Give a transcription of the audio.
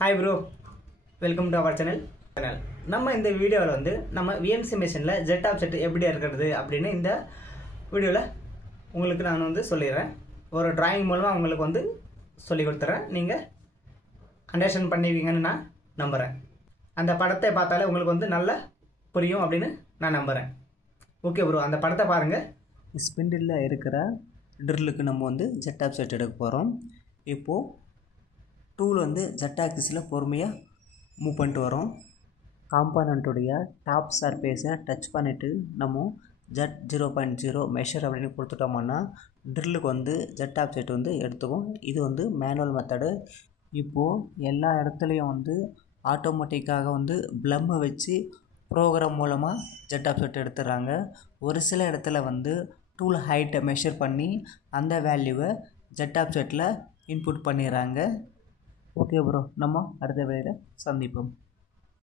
Hi bro, welcome to our channel. நம்ம இந்த வீடியோவில் வந்து நம்ம VMC மிஷினில் ஜெட் ஆஃப் செட் எப்படி இருக்கிறது அப்படின்னு இந்த வீடியோவில் உங்களுக்கு நான் வந்து சொல்லிடுறேன். ஒரு டிராயிங் மூலமாக உங்களுக்கு வந்து சொல்லி கொடுத்துறேன். நீங்கள் அண்டர்ஸ்டாண்ட் பண்ணுவீங்கன்னு நான் நம்புகிறேன். அந்த படத்தை பார்த்தாலே உங்களுக்கு வந்து நல்லா புரியும் அப்படின்னு நான் நம்புகிறேன். ஓகே ப்ரோ, அந்த படத்தை பாருங்கள். ஸ்பிண்டிலில் இருக்கிற ட்ரில்லுக்கு நம்ம வந்து ஜெட் ஆஃப் செட் எடுக்க போகிறோம். இப்போது டூல் வந்து ஜெட் ஆக்சிஸில் பொறுமையாக மூவ் பண்ணிட்டு வரோம். காம்பனண்ட்டுடைய டாப் சர்ஃபேஸை டச் பண்ணிவிட்டு நம்ம ஜெட் 0.0 மெஷர் அப்படின்னு கொடுத்துட்டோம்னா ட்ரில்லுக்கு வந்து ஜெட் ஆஃப் செட் வந்து எடுத்துக்கும். இது வந்து மேனுவல் மெத்தடு. இப்போது எல்லா இடத்துலையும் வந்து ஆட்டோமேட்டிக்காக வந்து ப்ளம்மை வச்சு ப்ரோக்ராம் மூலமாக ஜெட் ஆஃப் செட் எடுத்துடுறாங்க. ஒரு சில இடத்துல வந்து டூல் ஹைட்டை மெஷர் பண்ணி அந்த வேல்யூவை ஜெட் ஆஃப் செட்டில் இன்புட் பண்ணிடுறாங்க. ஓகே ப்ரோ, நம்ம அடுத்த வேலையில் சந்திப்போம்.